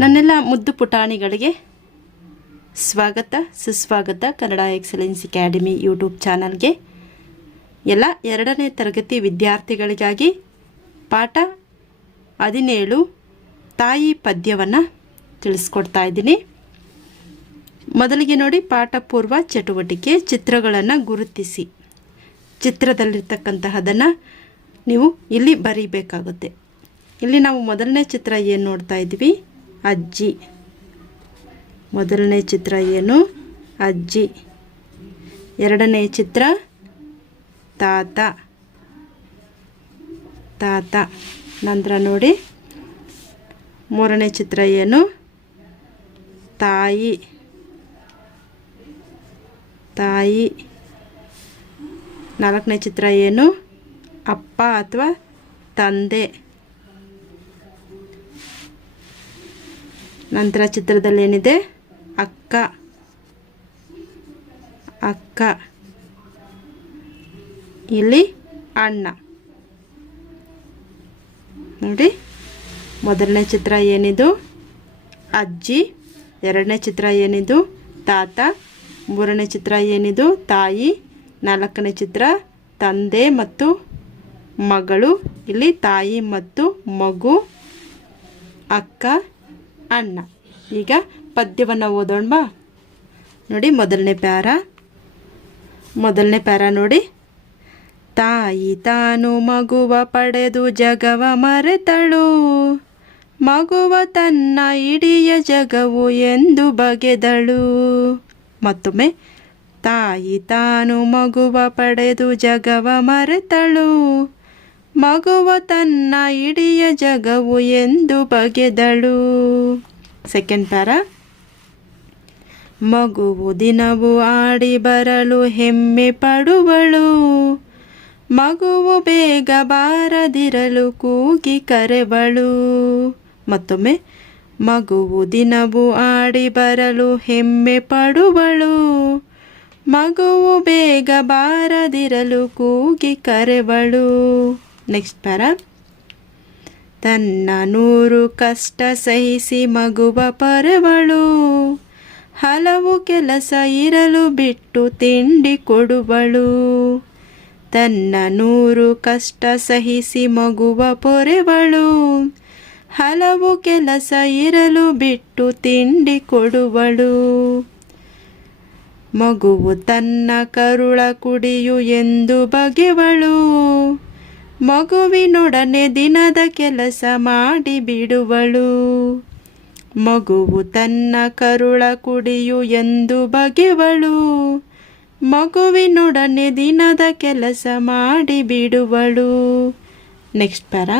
ನನ್ನೆಲ್ಲ ಮುದ್ದು ಪುಟಾಣಿಗಳಿಗೆ ಸ್ವಾಗತ, ಸುಸ್ವಾಗತ, ಕನ್ನಡ ಎಕ್ಸಲೆನ್ಸ್ ಅಕಾಡೆಮಿ ಯೂಟ್ಯೂಬ್ ಚಾನಲ್ಗೆ. ಎಲ್ಲ ಎರಡನೇ ತರಗತಿ ವಿದ್ಯಾರ್ಥಿಗಳಿಗಾಗಿ ಪಾಠ ಹದಿನೇಳು ತಾಯಿ ಪದ್ಯವನ್ನು ತಿಳಿಸ್ಕೊಡ್ತಾ ಇದ್ದೀನಿ. ಮೊದಲಿಗೆ ನೋಡಿ ಪಾಠ ಪೂರ್ವ ಚಟುವಟಿಕೆ, ಚಿತ್ರಗಳನ್ನು ಗುರುತಿಸಿ. ಚಿತ್ರದಲ್ಲಿರ್ತಕ್ಕಂತಹದನ್ನು ನೀವು ಇಲ್ಲಿ ಬರೀಬೇಕಾಗುತ್ತೆ. ಇಲ್ಲಿ ನಾವು ಮೊದಲನೇ ಚಿತ್ರ ಏನು ನೋಡ್ತಾ ಇದ್ವಿ ಅಜ್ಜಿ. ಮೊದಲನೇ ಚಿತ್ರ ಏನು? ಅಜ್ಜಿ. ಎರಡನೇ ಚಿತ್ರ ತಾತ. ತಾತ. ನಂತರ ನೋಡಿ. ಮೂರನೇ ಚಿತ್ರ ಏನು? ತಾಯಿ. ತಾಯಿ. ನಾಲ್ಕನೇ ಚಿತ್ರ ಏನು? ಅಪ್ಪ ಅಥವಾ ತಂದೆ. ನಂತರ ಚಿತ್ರದಲ್ಲಿ ಏನಿದೆ? ಅಕ್ಕ. ಅಕ್ಕ. ಇಲ್ಲಿ ಅಣ್ಣ. ನೋಡಿ, ಮೊದಲನೇ ಚಿತ್ರ ಏನಿದು? ಅಜ್ಜಿ. ಎರಡನೇ ಚಿತ್ರ ಏನಿದು? ತಾತ. ಮೂರನೇ ಚಿತ್ರ ಏನಿದು? ತಾಯಿ. ನಾಲ್ಕನೇ ಚಿತ್ರ ತಂದೆ ಮತ್ತು ಮಗಳು. ಇಲ್ಲಿ ತಾಯಿ ಮತ್ತು ಮಗು. ಅಕ್ಕ. ಅಣ್ಣ ಈಗ ಪದ್ಯವನ್ನು ಓದೋಣ ಬಾ. ನೋಡಿ, ಮೊದಲನೇ ಪ್ಯಾರ. ಮೊದಲನೇ ಪ್ಯಾರ ನೋಡಿ. ತಾಯಿ ತಾನು ಮಗುವ ಪಡೆದು ಜಗವ ಮರೆತಳು. ಮಗುವ ತನ್ನ ಇಡಿಯ ಜಗವು ಎಂದು ಬಗೆದಳು. ಮತ್ತೊಮ್ಮೆ, ತಾಯಿ ತಾನು ಮಗುವ ಪಡೆದು ಜಗವ ಮರೆತಳು. ಮಗುವ ತನ್ನ ಇಡಿಯ ಜಗವು ಎಂದು ಬಗೆದಳು. ಸೆಕೆಂಡ್ ಪ್ಯಾರ ಮಗುವು ದಿನವು ಆಡಿ ಬರಲು ಹೆಮ್ಮೆ ಪಡುವಳು. ಮಗುವು ಬೇಗ ಬಾರದಿರಲು ಕೂಗಿ ಕರೆವಳು. ಮತ್ತೊಮ್ಮೆ, ಮಗುವು ದಿನವು ಆಡಿ ಬರಲು ಹೆಮ್ಮೆ ಪಡುವಳು. ಮಗುವು ಬೇಗ ಬಾರದಿರಲು ಕೂಗಿ ಕರೆವಳು. ನೆಕ್ಸ್ಟ್ ಪ್ಯಾರ ತನ್ನ ನೂರು ಕಷ್ಟ ಸಹಿಸಿ ಮಗುವ ಪರವಳು. ಹಲವು ಕೆಲಸ ಇರಲು ಬಿಟ್ಟು ತಿಂಡಿ ಕೊಡುವಳು. ತನ್ನ ನೂರು ಕಷ್ಟ ಸಹಿಸಿ ಮಗುವ ಪೊರೆವಳು. ಹಲವು ಕೆಲಸ ಇರಲು ಬಿಟ್ಟು ತಿಂಡಿ ಕೊಡುವಳು. ಮಗುವು ತನ್ನ ಕರುಳ ಕುಡಿಯು ಎಂದು ಬಗೆವಳು. ಮಗುವಿನೊಡನೆ ದಿನದ ಕೆಲಸ ಮಾಡಿ ಬಿಡುವಳು ಮಗುವು ತನ್ನ ಕರುಳ ಕುಡಿಯು ಎಂದು ಬಗೆವಳು. ಮಗುವಿನೊಡನೆ ದಿನದ ಕೆಲಸ ಮಾಡಿ ಬಿಡುವಳು ನೆಕ್ಸ್ಟ್ ಪರ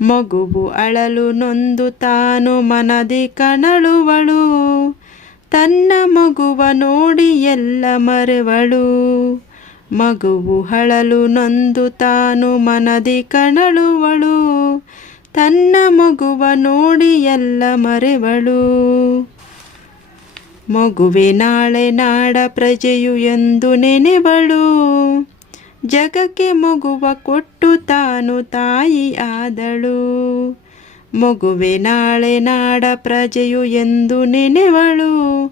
ಮಗುವು ಅಳಲು ನೊಂದು ತಾನು ಮನದಿ ಕಣಳುವಳು ತನ್ನ ಮಗುವ ನೋಡಿ ಎಲ್ಲ ಮರೆವಳು. ಮಗುವು ಹಳಲು ನೊಂದು ತಾನು ಮನದಿ ಕಣಳುವಳು. ತನ್ನ ಮಗುವ ನೋಡಿ ಎಲ್ಲ ಮರೆವಳು. ಮಗುವೆ ನಾಳೆ ನಾಡ ಪ್ರಜೆಯು ಎಂದು ನೆನೆವಳು. ಜಗಕ್ಕೆ ಮಗುವ ಕೊಟ್ಟು ತಾನು ತಾಯಿ ಆದಳು. ಮಗುವೆ ನಾಳೆ ನಾಡ ಪ್ರಜೆಯು ಎಂದು ನೆನೆವಳು.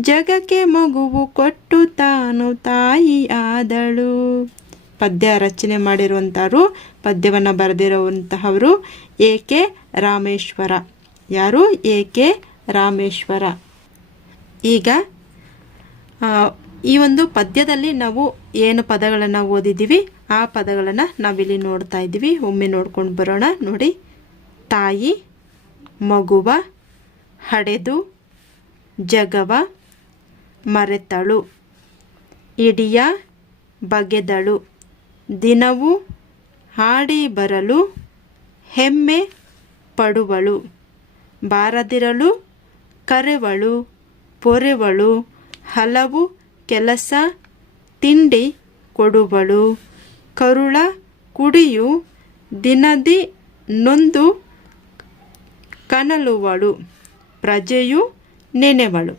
ಜಗಕ್ಕೆ ಮಗುವು ಕೊಟ್ಟು ತಾನು ತಾಯಿ ಆದಳು. ಪದ್ಯ ರಚನೆ ಮಾಡಿರುವಂಥವರು ಪದ್ಯವನ್ನು ಬರೆದಿರುವಂತಹವರು ಎ ಕೆ ರಾಮೇಶ್ವರ. ಯಾರು? A K Rameshwara. ಈಗ ಈ ಒಂದು ಪದ್ಯದಲ್ಲಿ ನಾವು ಏನು ಪದಗಳನ್ನು ಓದಿದ್ದೀವಿ, ಆ ಪದಗಳನ್ನು ನಾವಿಲ್ಲಿ ನೋಡ್ತಾ ಇದ್ದೀವಿ. ಒಮ್ಮೆ ನೋಡ್ಕೊಂಡು ಬರೋಣ. ನೋಡಿ. ತಾಯಿ, ಮಗುವ, ಹಡೆದು, ಜಗವ ಮರೆತಳು. ಇಡಿಯ ಬಗೆದಳು. ದಿನವು ಹಾಡಿ ಬರಲು ಹೆಮ್ಮೆ ಪಡುವಳು. ಬಾರದಿರಲು ಕರೆವಳು, ಪೊರೆವಳು, ಹಲವು ಕೆಲಸ ತಿಂಡಿ ಕೊಡುವಳು. ಕರುಳ ಕುಡಿಯು ದಿನದಿ ನೊಂದು ಕನಲುವಳು. ಪ್ರಜೆಯು ನೆನೆವಳು.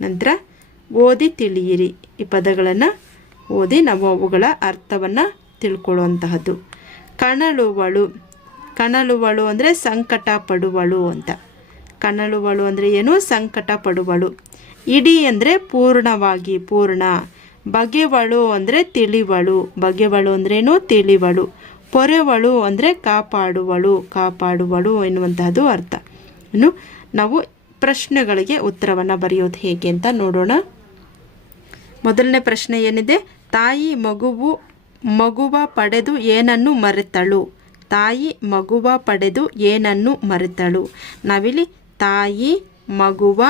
ನಂತರ ಓದಿ ತಿಳಿಯಿರಿ ಈ ಪದಗಳನ್ನು ಓದಿ ನಾವು ಅವುಗಳ ಅರ್ಥವನ್ನು ತಿಳ್ಕೊಳ್ಳುವಂತಹದ್ದು. ಕಣಲುವಳು ಕಣಲುವಳು ಅಂದರೆ ಸಂಕಟ ಪಡುವಳು ಅಂತ. ಕಣಲುವಳು ಅಂದರೆ ಏನು? ಸಂಕಟ ಪಡುವಳು ಇಡೀ ಅಂದರೆ ಪೂರ್ಣವಾಗಿ ಪೂರ್ಣ. ಬಗೆವಳು ಅಂದರೆ ತಿಳಿವಳು. ಬಗೆವಳು ಅಂದ್ರೇನು ತಿಳಿವಳು. ಪೊರೆವಳು ಅಂದರೆ ಕಾಪಾಡುವಳು. ಕಾಪಾಡುವಳು ಎನ್ನುವಂತಹದ್ದು ಅರ್ಥ. ಇನ್ನು ನಾವು ಪ್ರಶ್ನೆಗಳಿಗೆ ಉತ್ತರವನ್ನು ಬರೆಯೋದು ಹೇಗೆ ಅಂತ ನೋಡೋಣ. ಮೊದಲನೇ ಪ್ರಶ್ನೆ ಏನಿದೆ? ತಾಯಿ ಮಗುವು, ಮಗುವ ಪಡೆದು ಏನನ್ನು ಮರೆತಳು? ತಾಯಿ ಮಗುವ ಪಡೆದು ಏನನ್ನು ಮರೆತಳು? ನಾವಿಲ್ಲಿ ತಾಯಿ ಮಗುವ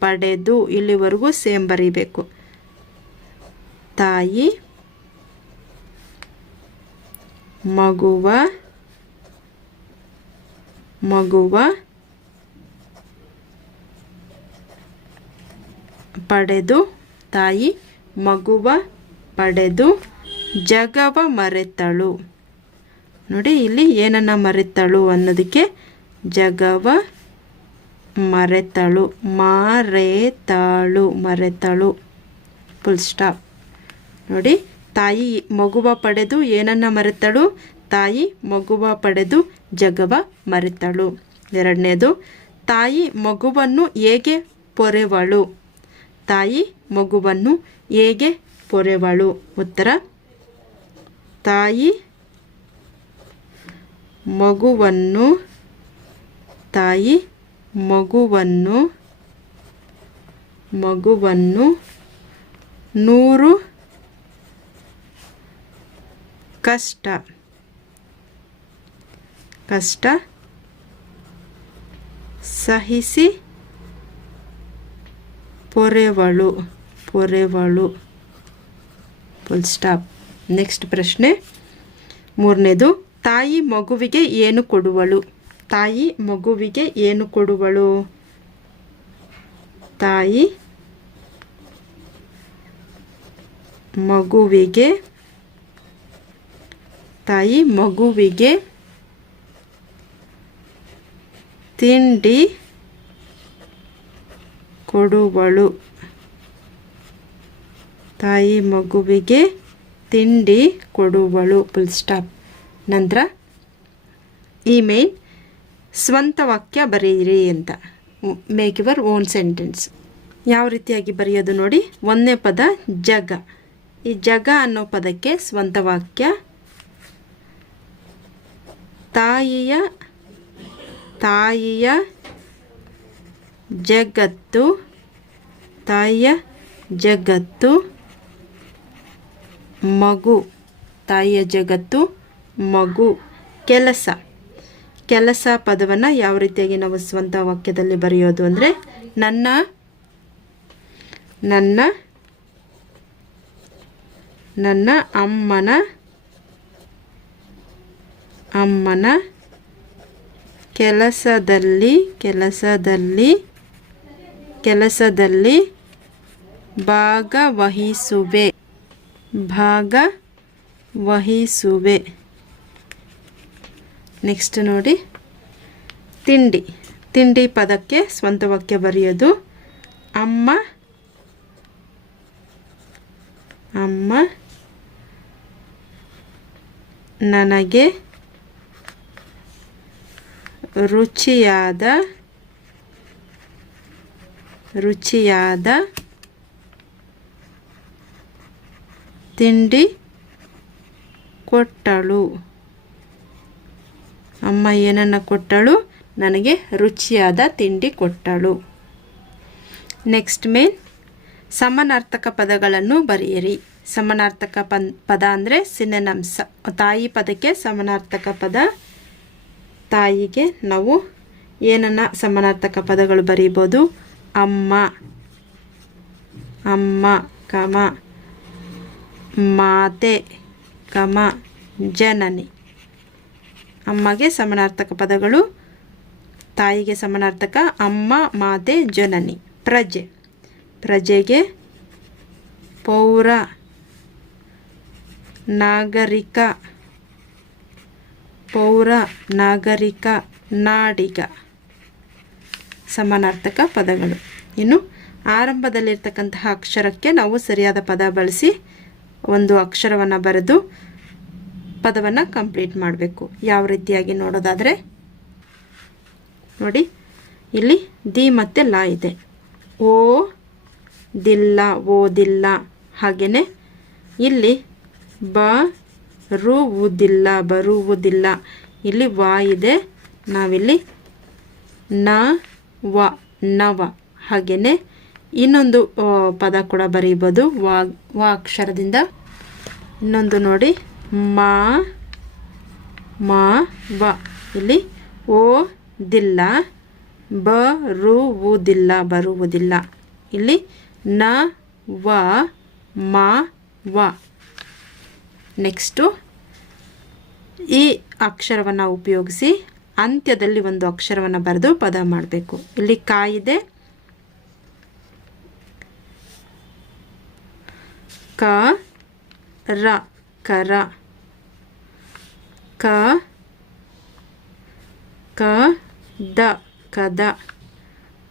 ಪಡೆದು ಇಲ್ಲಿವರೆಗೂ ಸೇಮ್ ಬರೀಬೇಕು. ತಾಯಿ ಮಗುವ ಮಗುವ ಪಡೆದು ತಾಯಿ ಮಗುವ ಪಡೆದು ಜಗವ ಮರೆತಳು. ನೋಡಿ, ಇಲ್ಲಿ ಏನನ್ನ ಮರೆತಳು ಅನ್ನೋದಕ್ಕೆ ಜಗವ ಮರೆತಳು ಮರೆತಳು ಮರೆತಳು. ಫುಲ್ ಸ್ಟಾಪ್ ನೋಡಿ, ತಾಯಿ ಮಗುವ ಪಡೆದು ಏನನ್ನ ಮರೆತಳು? ತಾಯಿ ಮಗುವ ಪಡೆದು ಜಗವ ಮರೆತಳು. ಎರಡನೇದು, ತಾಯಿ ಮಗುವನ್ನು ಹೇಗೆ ಪೊರೆವಳು? ತಾಯಿ ಮಗುವನ್ನು ಹೇಗೆ ಪೊರೆವಳು? ಉತ್ತರ ತಾಯಿ ಮಗುವನ್ನು ತಾಯಿ ಮಗುವನ್ನು ಮಗುವನ್ನು ನೂರು ಕಷ್ಟ ಕಷ್ಟ ಸಹಿಸಿ ಪೊರೆವಳು ಪೊರೆವಳು. ಫುಲ್ ಸ್ಟಾಪ್ ನೆಕ್ಸ್ಟ್ ಪ್ರಶ್ನೆ. ಮೂರನೇದು, ತಾಯಿ ಮಗುವಿಗೆ ಏನು ಕೊಡುವಳು? ತಾಯಿ ಮಗುವಿಗೆ ಏನು ಕೊಡುವಳು? ತಾಯಿ ಮಗುವಿಗೆ ತಾಯಿ ಮಗುವಿಗೆ ತಿಂಡಿ ಕೊಡುವಳು. ತಾಯಿ ಮಗುವಿಗೆ ತಿಂಡಿ ಕೊಡುವಳು. ಫುಲ್ ಸ್ಟಾಪ್ ನಂತರ ಇಮೇಲ್ ಸ್ವಂತ ವಾಕ್ಯ ಬರೀರಿ ಅಂತ. ಮೇಕ್ ಯುವರ್ ಓನ್ ಸೆಂಟೆನ್ಸ್ ಯಾವ ರೀತಿಯಾಗಿ ಬರೆಯೋದು ನೋಡಿ. ಒಂದನೇ ಪದ, ಜಗ. ಈ ಜಗ ಅನ್ನೋ ಪದಕ್ಕೆ ಸ್ವಂತ ವಾಕ್ಯ. ತಾಯಿಯ ತಾಯಿಯ ಜಗತ್ತು, ತಾಯಿಯ ಜಗತ್ತು, ಮಗು, ತಾಯಿಯ ಜಗತ್ತು, ಮಗು, ಕೆಲಸ. ಕೆಲಸ ಪದವನ್ನು ಯಾವ ರೀತಿಯಾಗಿ ನಾವು ಸ್ವಂತ ವಾಕ್ಯದಲ್ಲಿ ಬರೆಯೋದು ಅಂದರೆ ನನ್ನ ನನ್ನ ನನ್ನ ಅಮ್ಮನ ಅಮ್ಮನ ಕೆಲಸದಲ್ಲಿ ಕೆಲಸದಲ್ಲಿ ಕೆಲಸದಲ್ಲಿ ಭಾಗವಹಿಸುವೆ. ಭಾಗವಹಿಸುವೆ. ನೆಕ್ಸ್ಟ್ ನೋಡಿ. ತಿಂಡಿ. ತಿಂಡಿ ಪದಕ್ಕೆ ಸ್ವಂತ ವಾಕ್ಯ ಬರೆಯೋದು. ಅಮ್ಮ. ಅಮ್ಮ. ನನಗೆ ರುಚಿಯಾದ ರುಚಿಯಾದ ತಿಂಡಿ ಕೊಟ್ಟಳು. ಅಮ್ಮ ಏನನ್ನು ಕೊಟ್ಟಳು? ನನಗೆ ರುಚಿಯಾದ ತಿಂಡಿ ಕೊಟ್ಟಳು. ನೆಕ್ಸ್ಟ್ ಮೇನ್, ಸಮನಾರ್ಥಕ ಪದಗಳನ್ನು ಬರೆಯಿರಿ. ಸಮನಾರ್ಥಕ ಪದ ಅಂದರೆ ಸಿನೆನಮ್ಸ. ತಾಯಿ ಪದಕ್ಕೆ ಸಮನಾರ್ಥಕ ಪದ. ತಾಯಿಗೆ ನಾವು ಏನನ್ನ ಸಮನಾರ್ಥಕ ಪದಗಳು ಬರೀಬೋದು? ಅಮ್ಮ. ಅಮ್ಮ, ಕಮ. ಮಾತೆ, ಕಮ. ಜನನಿ. ಅಮ್ಮಗೆ ಸಮನಾರ್ಥಕ ಪದಗಳು. ತಾಯಿಗೆ ಸಮನಾರ್ಥಕ ಅಮ್ಮ, ಮಾತೆ, ಜನನಿ. ಪ್ರಜೆ. ಪ್ರಜೆಗೆ ಪೌರ, ನಾಗರಿಕ. ಪೌರ, ನಾಗರಿಕ, ನಾಡಿಗ. ಸಮಾನಾರ್ಥಕ ಪದಗಳು. ಇನ್ನು ಆರಂಭದಲ್ಲಿರ್ತಕ್ಕಂತಹ ಅಕ್ಷರಕ್ಕೆ ನಾವು ಸರಿಯಾದ ಪದ ಬಳಸಿ ಒಂದು ಅಕ್ಷರವನ್ನು ಬರೆದು ಪದವನ್ನು ಕಂಪ್ಲೀಟ್ ಮಾಡಬೇಕು. ಯಾವ ರೀತಿಯಾಗಿ ನೋಡೋದಾದರೆ, ನೋಡಿ, ಇಲ್ಲಿ ದಿ ಮತ್ತು ಲಾ ಇದೆ. ಓ ದಿಲ್ಲ ಓದಿಲ್ಲ ಹಾಗೆಯೇ ಇಲ್ಲಿ ಬ ರುವುದಿಲ್ಲ ಬರುವುದಿಲ್ಲ ಇಲ್ಲಿ ವಾ ಇದೆ. ನಾವಿಲ್ಲಿ ನ ವ ನವ ಹಾಗೆಯೇ ಇನ್ನೊಂದು ಪದ ಕೂಡ ಬರೀಬೋದು. ವ ವ ಅಕ್ಷರದಿಂದ. ಇನ್ನೊಂದು ನೋಡಿ. ಮಾ ಮಾ, ವ. ಇಲ್ಲಿ ಓ ದಿಲ್ಲ ಬರುವುದಿಲ್ಲ ಬರುವುದಿಲ್ಲ. ಇಲ್ಲಿ ನ, ವ, ಮ, ವ. ನೆಕ್ಸ್ಟು ಈ ಅಕ್ಷರವನ್ನು ಉಪಯೋಗಿಸಿ ಅಂತ್ಯದಲ್ಲಿ ಒಂದು ಅಕ್ಷರವನ್ನು ಬರೆದು ಪದ ಮಾಡಬೇಕು. ಇಲ್ಲಿ ಕಾಯಿದೆ ಕ, ರ, ಕರ. ಕ ಕ, ದ, ಕದ.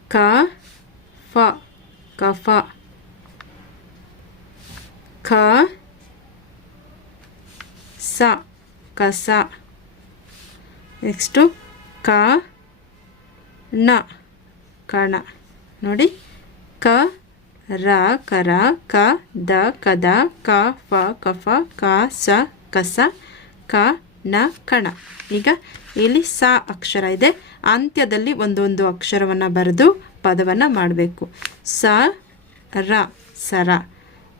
ಕ, ಫ, ಕಫ. ಕ, ಸ, ಕಸ. ನೆಕ್ಸ್ಟು ಕ ಣ ಕಣ ನೋಡಿ, ಕ, ರ ಕರ ಕ, ದ ಕದ ಕ, ಫ ಕಫ ಕ, ಸ ಕಸ ಕ, ನ, ಕಣ. ಈಗ ಇಲ್ಲಿ ಸ ಅಕ್ಷರ ಇದೆ. ಅಂತ್ಯದಲ್ಲಿ ಒಂದೊಂದು ಅಕ್ಷರವನ್ನು ಬರೆದು ಪದವನ್ನು ಮಾಡಬೇಕು. ಸ, ರ, ಸರ.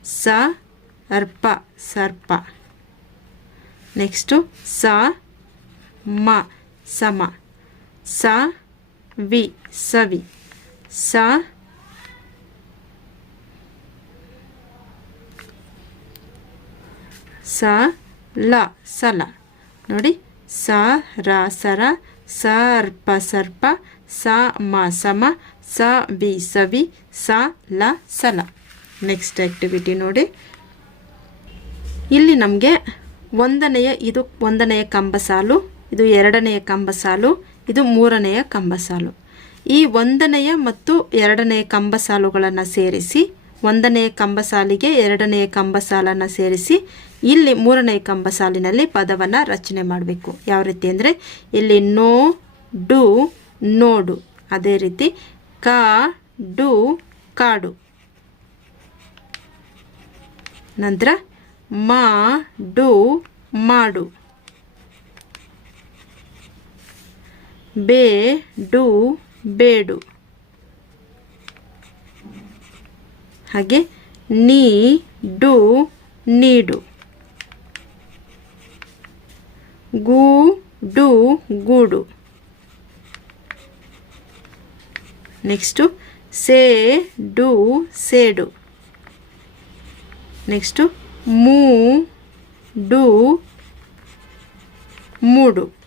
ಸ ಅರ್ಪ ಸರ್ಪ. ನೆಕ್ಸ್ಟು ಸ ಮ, ಸಮ, ಸ, ವಿ, ಸವಿ, ಸ ಸ, ಲ, ಸಲ. ನೋಡಿ, ಸ, ರ, ಸರ ಸರ್ಪ ಸರ್ಪ, ಸ, ಮ, ಸಮ, ಸ ವಿ ಸವಿ, ಸ, ಲ, ಸಲ. ನೆಕ್ಸ್ಟ್ ಆ್ಯಕ್ಟಿವಿಟಿ ನೋಡಿ. ಇಲ್ಲಿ ನಮಗೆ ಒಂದನೆಯ ಇದು ಒಂದನೆಯ ಕಂಬ ಸಾಲು ಇದು ಎರಡನೆಯ ಕಂಬ ಸಾಲು, ಇದು ಮೂರನೆಯ ಕಂಬ ಸಾಲು. ಈ ಒಂದನೆಯ ಮತ್ತು ಎರಡನೆಯ ಕಂಬ ಸಾಲುಗಳನ್ನು ಸೇರಿಸಿ, ಒಂದನೆಯ ಕಂಬ ಸಾಲಿಗೆ ಎರಡನೆಯ ಕಂಬ ಸಾಲನ್ನು ಸೇರಿಸಿ, ಇಲ್ಲಿ ಮೂರನೆಯ ಕಂಬ ಸಾಲಿನಲ್ಲಿ ಪದವನ್ನು ರಚನೆ ಮಾಡಬೇಕು. ಯಾವ ರೀತಿ ಅಂದರೆ, ಇಲ್ಲಿ ನೋ, ಡು, ನೋಡು. ಅದೇ ರೀತಿ, ಕಾ, ಡು, ಕಾಡು. ನಂತರ, ಮಾ, ಡು, ಮಾಡು. ಬೇ, ಡು, ಬೇಡು. ಹಾಗೆ ನೀ, ಡು, ನೀಡು. ಗೂ, ಡು, ಗೂಡು. ನೆಕ್ಸ್ಟು ಸೇ, ಡು, ಸೇಡು. ನೆಕ್ಸ್ಟು ಮೂ, ಡು, ಮೂಡು.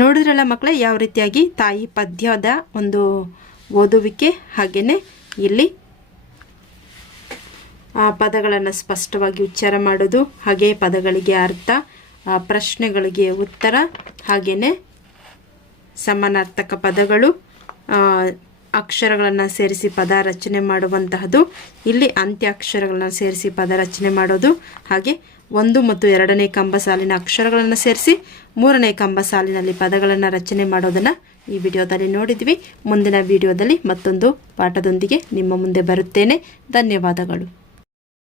ನೋಡಿದ್ರಲ್ಲ ಮಕ್ಕಳ ಯಾವ ರೀತಿಯಾಗಿ ತಾಯಿ ಪದ್ಯದ ಒಂದು ಓದುವಿಕೆ ಹಾಗೆಯೇ ಇಲ್ಲಿ ಆ ಪದಗಳನ್ನು ಸ್ಪಷ್ಟವಾಗಿ ಉಚ್ಚಾರ ಮಾಡೋದು ಹಾಗೆ ಪದಗಳಿಗೆ ಅರ್ಥ ಪ್ರಶ್ನೆಗಳಿಗೆ ಉತ್ತರ, ಹಾಗೆಯೇ ಸಮಾನಾರ್ಥಕ ಪದಗಳು ಅಕ್ಷರಗಳನ್ನು ಸೇರಿಸಿ ಪದ ರಚನೆ ಮಾಡುವಂತಹದ್ದು. ಇಲ್ಲಿ ಅಂತ್ಯ ಅಕ್ಷರಗಳನ್ನು ಸೇರಿಸಿ ಪದ ರಚನೆ ಮಾಡೋದು, ಹಾಗೆ ಒಂದು ಮತ್ತು ಎರಡನೇ ಕಂಬ ಸಾಲಿನ ಅಕ್ಷರಗಳನ್ನು ಸೇರಿಸಿ ಮೂರನೇ ಕಂಬ ಸಾಲಿನಲ್ಲಿ ಪದಗಳನ್ನು ರಚನೆ ಮಾಡೋದನ್ನು ಈ ವಿಡಿಯೋದಲ್ಲಿ ನೋಡಿದ್ವಿ. ಮುಂದಿನ ವಿಡಿಯೋದಲ್ಲಿ ಮತ್ತೊಂದು ಪಾಠದೊಂದಿಗೆ ನಿಮ್ಮ ಮುಂದೆ ಬರುತ್ತೇನೆ. ಧನ್ಯವಾದಗಳು.